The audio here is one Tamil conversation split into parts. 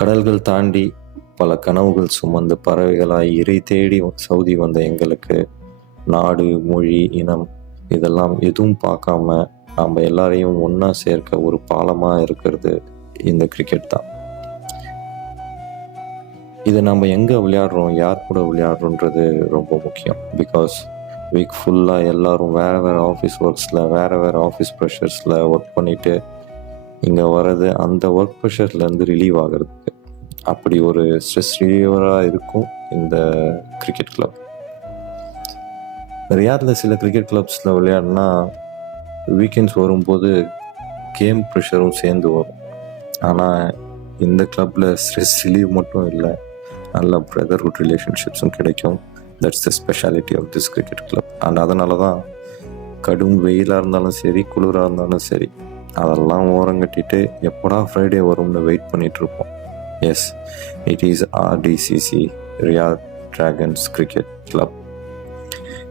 கடல்கள் தாண்டி பல கனவுகள் சுமந்த பறவைகளாய் இறை தேடி சவுதி வந்த எங்களுக்கு நாடு, மொழி, இனம் இதெல்லாம் எதுவும் பார்க்காம நம்ம எல்லாரையும் ஒன்றா சேர்க்க ஒரு பாலமாக இருக்கிறது இந்த கிரிக்கெட் தான். இதை நம்ம எங்கே விளையாடுறோம், யார் கூட விளையாடுறோன்றது ரொம்ப முக்கியம். பிகாஸ் வீக் ஃபுல்லாக எல்லோரும் வேறு ஆஃபீஸ் ஒர்க்ஸில் வேறு ஆஃபீஸ் ப்ரெஷர்ஸில் ஒர்க் பண்ணிவிட்டு இங்கே வர்றது அந்த ஒர்க் ப்ரெஷர்லேருந்து ரிலீவ் ஆகிறதுக்கு. அப்படி ஒரு ஸ்ட்ரெஸ் ரிலீவராக இருக்கும் இந்த கிரிக்கெட் கிளப். ரியாதில் சில கிரிக்கெட் கிளப்ஸில் விளையாடினா வீக்கெண்ட்ஸ் வரும்போது கேம் ப்ரெஷரும் சேர்ந்து வரும். ஆனால் இந்த கிளப்பில் ஸ்ட்ரெஸ் ரிலீவ் மட்டும் இல்லை, நல்ல பிரதர்ஹுட் ரிலேஷன்ஷிப்ஸும் கிடைக்கும். That's the speciality of this cricket club. And அதனால தான் கடும் வெயிலாக இருந்தாலும் சரி, குளிராக இருந்தாலும் சரி, அதெல்லாம் ஓரங்கட்டிட்டு எப்படா ஃப்ரைடே வரும்னு வெயிட் பண்ணிகிட்ருப்போம். Yes, it is RTCC, Riyadh dragons cricket club.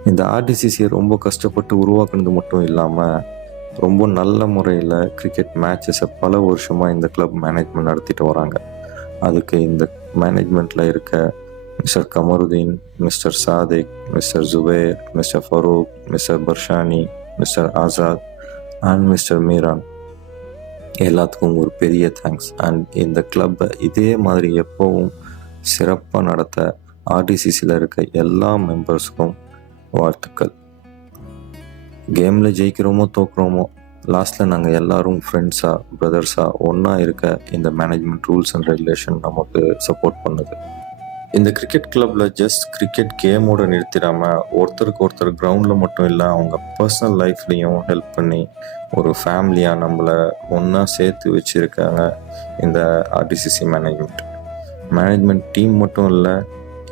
இந்த ஆர்டிசிசியை ரொம்ப கஷ்டப்பட்டு உருவாக்குனது மட்டும் இல்லாமல் ரொம்ப நல்ல முறையில் கிரிக்கெட் மேட்சஸை பல வருஷமாக இந்த கிளப் மேனேஜ்மெண்ட் நடத்திட்டு வராங்க. அதுக்கு இந்த மேனேஜ்மெண்ட்டில் இருக்க mister Kamaruddin, mister Sadiq, mister Zubair, mister Farooq, mister Parshani, mister Azad and mister Meeran எல்லாத்துக்கும் ஒரு பெரிய தேங்க்ஸ். அண்ட் இந்த கிளப்பை இதே மாதிரி எப்போவும் சிறப்பாக நடத்த ஆர்டிசிசியில் இருக்க எல்லா மெம்பர்ஸுக்கும் வாழ்த்துக்கள். கேமில் ஜெயிக்கிறோமோ தோக்குறோமோ, லாஸ்ட்டில் நாங்கள் எல்லோரும் ஃப்ரெண்ட்ஸாக பிரதர்ஸாக ஒன்றா இருக்க இந்த மேனேஜ்மெண்ட் ரூல்ஸ் அண்ட் ரெகுலேஷன் நமக்கு சப்போர்ட் பண்ணுது. இந்த கிரிக்கெட் கிளப்பில் ஜஸ்ட் கிரிக்கெட் கேமோடு நிறுத்திடாமல் ஒருத்தருக்கு ஒருத்தர் கிரவுண்டில் மட்டும் இல்லை, அவங்க பர்சனல் லைஃப்லேயும் ஹெல்ப் பண்ணி ஒரு ஃபேமிலியாக நம்மளை ஒன்றா சேர்த்து வச்சுருக்காங்க இந்த ஆர்டிசிசி மேனேஜ்மெண்ட் டீம் மட்டும் இல்லை,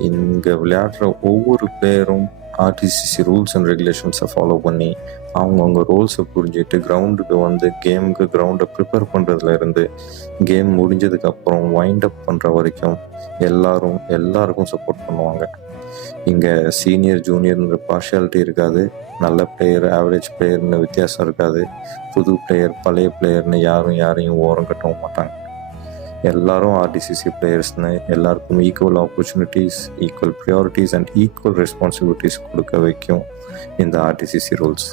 இங்கே விளையாடுற ஒவ்வொரு பிளேயரும் ஆர்டிசிசி ரூல்ஸ் அண்ட் ரெகுலேஷன்ஸை ஃபாலோ பண்ணி அவங்கவுங்க ரோல்ஸை புரிஞ்சுட்டு கிரவுண்டுக்கு வந்து கேமுக்கு கிரவுண்டை ப்ரிப்பேர் பண்ணுறதுலேருந்து கேம் முடிஞ்சதுக்கப்புறம் வைண்ட் அப் பண்ணுற வரைக்கும் எல்லாருக்கும் சப்போர்ட் பண்ணுவாங்க. இங்கே சீனியர் ஜூனியர்ன்ற பார்ஷியாலிட்டி இருக்காது, நல்ல பிளேயர் ஆவரேஜ் பிளேயர்னு வித்தியாசம் இருக்காது, புது பிளேயர் பழைய பிளேயர்னு யாரையும் ஓரம் கட்டவும் மாட்டாங்க. எல்லாரும் ஆர்டிசிசி பிளேயர்ஸ்னு எல்லாருக்கும் equal opportunities, equal priorities and equal responsibilities கொடுக்க வைக்கும் இந்த ஆர்டிசிசி ரூல்ஸ்.